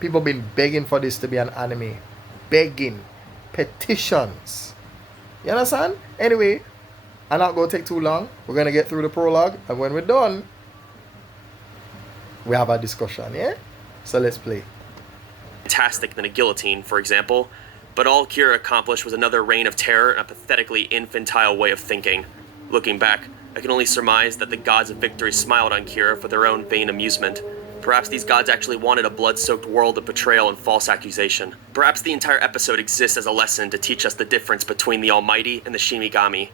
People been begging for this to be an anime. Begging. Petitions. You understand? Anyway, I'm not going to take too long. We're going to get through the prologue. And when we're done, we have a discussion, yeah? So let's play. Fantastic than a guillotine, for example. But all Kira accomplished was another reign of terror and a pathetically infantile way of thinking. Looking back, I can only surmise that the gods of victory smiled on Kira for their own vain amusement. Perhaps these gods actually wanted a blood-soaked world of betrayal and false accusation. Perhaps the entire episode exists as a lesson to teach us the difference between the Almighty and the Shinigami.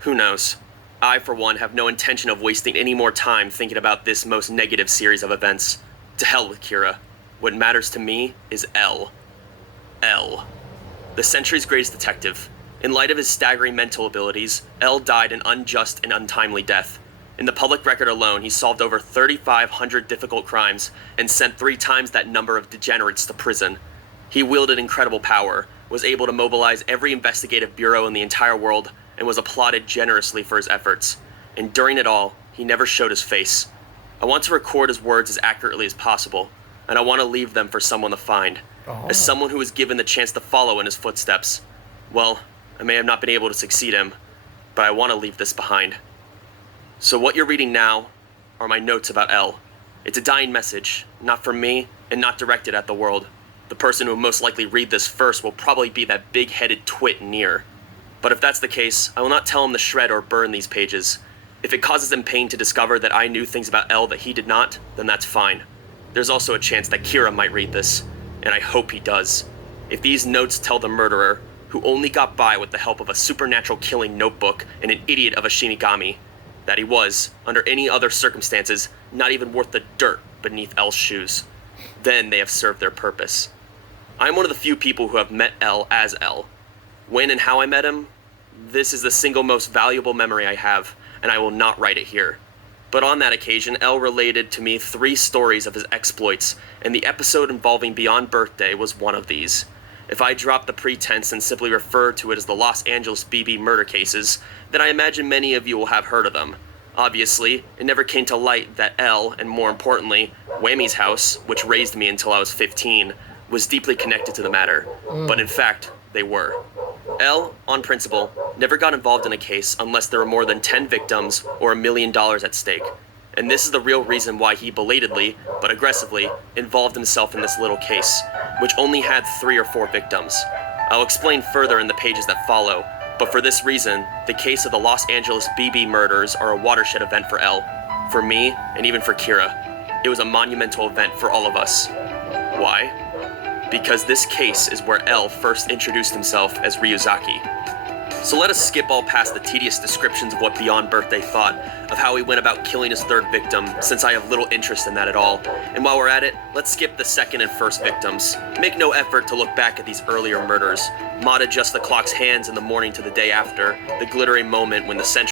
Who knows? I, for one, have no intention of wasting any more time thinking about this most negative series of events. To hell with Kira. What matters to me is L. L. The century's greatest detective. In light of his staggering mental abilities, L died an unjust and untimely death. In the public record alone, he solved over 3,500 difficult crimes and sent 3 times that number of degenerates to prison. He wielded incredible power, was able to mobilize every investigative bureau in the entire world, and was applauded generously for his efforts. And during it all, he never showed his face. I want to record his words as accurately as possible, and I want to leave them for someone to find. As someone who was given the chance to follow in his footsteps. Well, I may have not been able to succeed him, but I want to leave this behind. So what you're reading now are my notes about L. It's a dying message, not from me, and not directed at the world. The person who will most likely read this first will probably be that big-headed twit Nier. But if that's the case, I will not tell him to shred or burn these pages. If it causes him pain to discover that I knew things about L that he did not, then that's fine. There's also a chance that Kira might read this, and I hope he does. If these notes tell the murderer, who only got by with the help of a supernatural killing notebook and an idiot of a Shinigami, that he was, under any other circumstances, not even worth the dirt beneath L's shoes, then they have served their purpose. I am one of the few people who have met L as L. When and how I met him, this is the single most valuable memory I have, and I will not write it here. But on that occasion, L related to me 3 stories of his exploits, and the episode involving Beyond Birthday was one of these. If I drop the pretense and simply refer to it as the Los Angeles BB murder cases, then I imagine many of you will have heard of them. Obviously, it never came to light that L, and more importantly, Whammy's house, which raised me until I was 15, was deeply connected to the matter. But in fact, they were. L, on principle, never got involved in a case unless there were more than 10 victims or $1 million at stake. And this is the real reason why he belatedly, but aggressively, involved himself in this little case, which only had 3 or 4 victims. I'll explain further in the pages that follow, but for this reason, the case of the Los Angeles BB murders are a watershed event for L, for me, and even for Kira. It was a monumental event for all of us. Why? Because this case is where L first introduced himself as Ryuzaki. So let us skip all past the tedious descriptions of what Beyond Birthday thought of how he went about killing his 3rd victim, since I have little interest in that at all. And while we're at it, let's skip the 2nd and 1st victims. Make no effort to look back at these earlier murders. Mod adjust the clock's hands in the morning to the day after, the glittering moment when the century